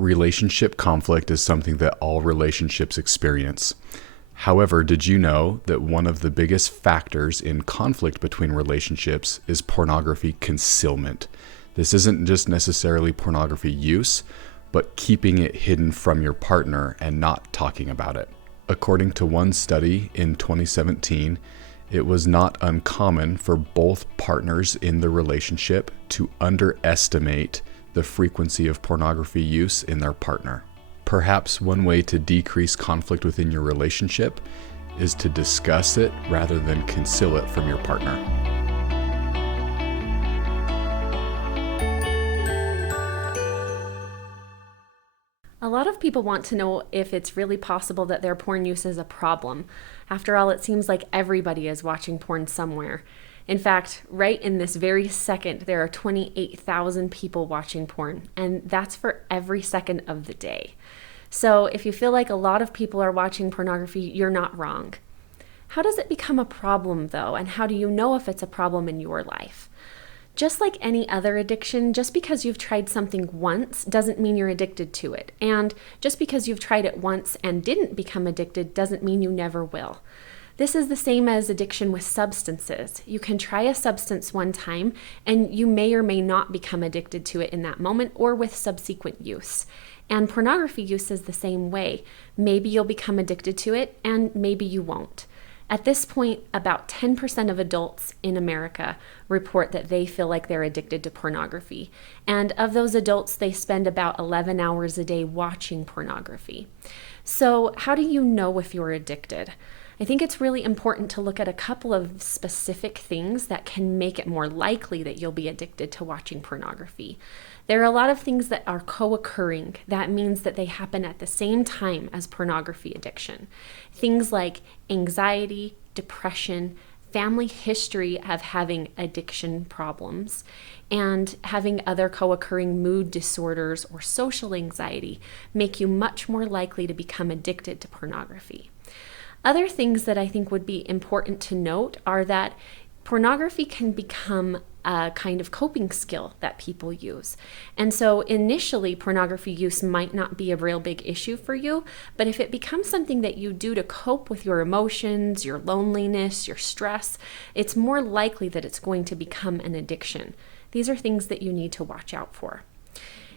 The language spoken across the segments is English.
Relationship conflict is something that all relationships experience. However, did you know that one of the biggest factors in conflict between relationships is pornography concealment? This isn't just necessarily pornography use, but keeping it hidden from your partner and not talking about it. According to one study in 2017, it was not uncommon for both partners in the relationship to underestimate the frequency of pornography use in their partner. Perhaps one way to decrease conflict within your relationship is to discuss it rather than conceal it from your partner. A lot of people want to know if it's really possible that their porn use is a problem. After all, it seems like everybody is watching porn somewhere. In fact, right in this very second, there are 28,000 people watching porn, and that's for every second of the day. So if you feel like a lot of people are watching pornography, you're not wrong. How does it become a problem, though, and how do you know if it's a problem in your life? Just like any other addiction, just because you've tried something once doesn't mean you're addicted to it. And just because you've tried it once and didn't become addicted doesn't mean you never will. This is the same as addiction with substances. You can try a substance one time and you may or may not become addicted to it in that moment or with subsequent use. And pornography use is the same way. Maybe you'll become addicted to it and maybe you won't. At this point, about 10% of adults in America report that they feel like they're addicted to pornography. And of those adults, they spend about 11 hours a day watching pornography. So how do you know if you're addicted? I think it's really important to look at a couple of specific things that can make it more likely that you'll be addicted to watching pornography. There are a lot of things that are co-occurring. That means that they happen at the same time as pornography addiction. Things like anxiety, depression, family history of having addiction problems, and having other co-occurring mood disorders or social anxiety make you much more likely to become addicted to pornography. Other things that I think would be important to note are that pornography can become a kind of coping skill that people use. And so initially, pornography use might not be a real big issue for you, but if it becomes something that you do to cope with your emotions, your loneliness, your stress, it's more likely that it's going to become an addiction. These are things that you need to watch out for.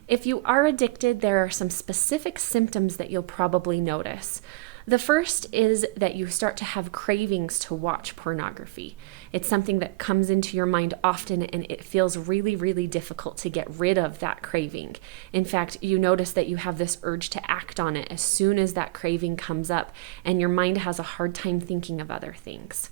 If you are addicted, there are some specific symptoms that you'll probably notice. The first is that you start to have cravings to watch pornography. It's something that comes into your mind often and it feels really, really difficult to get rid of that craving. In fact, you notice that you have this urge to act on it as soon as that craving comes up and your mind has a hard time thinking of other things.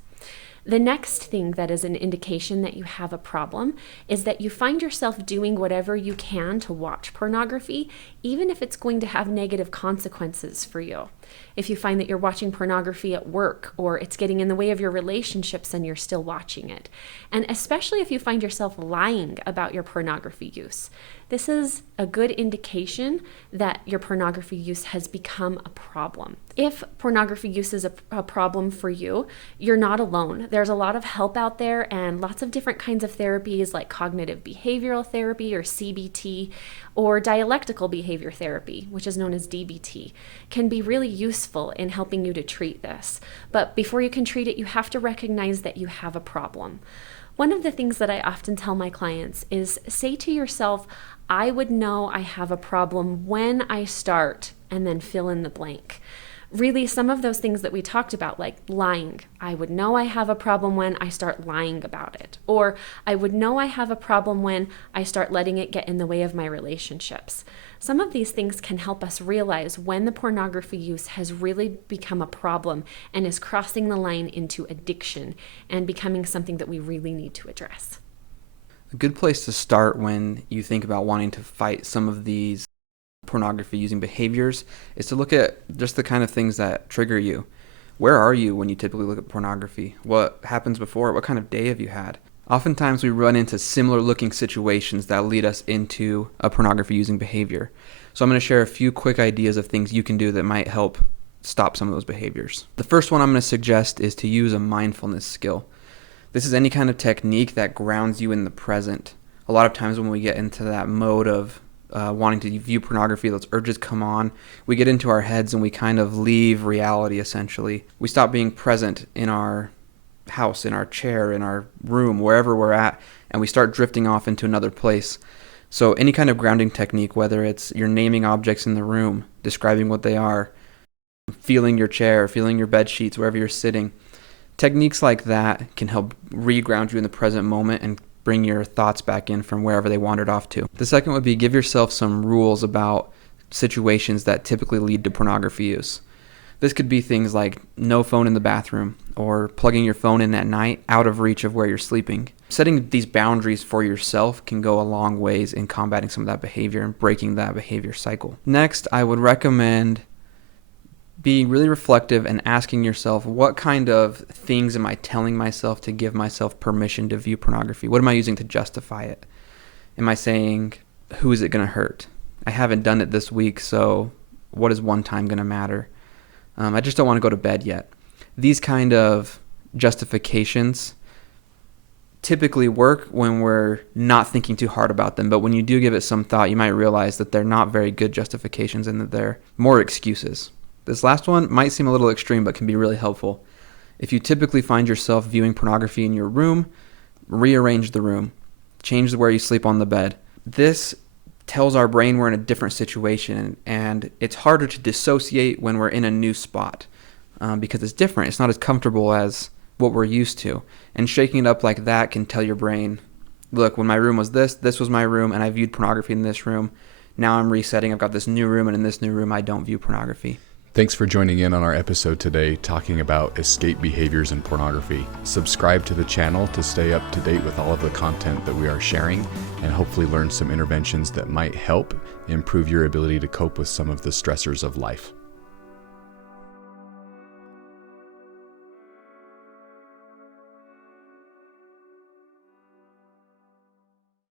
The next thing that is an indication that you have a problem is that you find yourself doing whatever you can to watch pornography, even if it's going to have negative consequences for you. If you find that you're watching pornography at work or it's getting in the way of your relationships and you're still watching it. And especially if you find yourself lying about your pornography use. This is a good indication that your pornography use has become a problem. If pornography use is a problem for you, you're not alone. There's a lot of help out there and lots of different kinds of therapies like cognitive behavioral therapy or CBT or dialectical behavior therapy, which is known as DBT, can be really useful in helping you to treat this. But before you can treat it, you have to recognize that you have a problem. One of the things that I often tell my clients is say to yourself, I would know I have a problem when I start, and then fill in the blank. Really, some of those things that we talked about, like lying, I would know I have a problem when I start lying about it. Or I would know I have a problem when I start letting it get in the way of my relationships. Some of these things can help us realize when the pornography use has really become a problem and is crossing the line into addiction and becoming something that we really need to address. A good place to start when you think about wanting to fight some of these pornography using behaviors is to look at just the kind of things that trigger you. Where are you when you typically look at pornography? What happens before? What kind of day have you had? Oftentimes we run into similar looking situations that lead us into a pornography using behavior. So I'm going to share a few quick ideas of things you can do that might help stop some of those behaviors. The first one I'm going to suggest is to use a mindfulness skill. This is any kind of technique that grounds you in the present. A lot of times when we get into that mode of wanting to view pornography, those urges come on. We get into our heads and we kind of leave reality, essentially. We stop being present in our house, in our chair, in our room, wherever we're at, and we start drifting off into another place. So any kind of grounding technique, whether it's you're naming objects in the room, describing what they are, feeling your chair, feeling your bed sheets, wherever you're sitting, techniques like that can help re-ground you in the present moment and bring your thoughts back in from wherever they wandered off to. The second would be give yourself some rules about situations that typically lead to pornography use. This could be things like no phone in the bathroom or plugging your phone in at night out of reach of where you're sleeping. Setting these boundaries for yourself can go a long ways in combating some of that behavior and breaking that behavior cycle. Next, I would recommend being really reflective and asking yourself, what kind of things am I telling myself to give myself permission to view pornography? What am I using to justify it? Am I saying, who is it going to hurt? I haven't done it this week, so what is one time going to matter? I just don't want to go to bed yet. These kind of justifications typically work when we're not thinking too hard about them, but when you do give it some thought, you might realize that they're not very good justifications and that they're more excuses. This last one might seem a little extreme, but can be really helpful. If you typically find yourself viewing pornography in your room, rearrange the room. Change where you sleep on the bed. This tells our brain we're in a different situation, and it's harder to dissociate when we're in a new spot because it's different. It's not as comfortable as what we're used to. And shaking it up like that can tell your brain, look, when my room was this was my room, and I viewed pornography in this room. Now I'm resetting. I've got this new room, and in this new room, I don't view pornography. Thanks for joining in on our episode today talking about escape behaviors in pornography. Subscribe to the channel to stay up to date with all of the content that we are sharing and hopefully learn some interventions that might help improve your ability to cope with some of the stressors of life.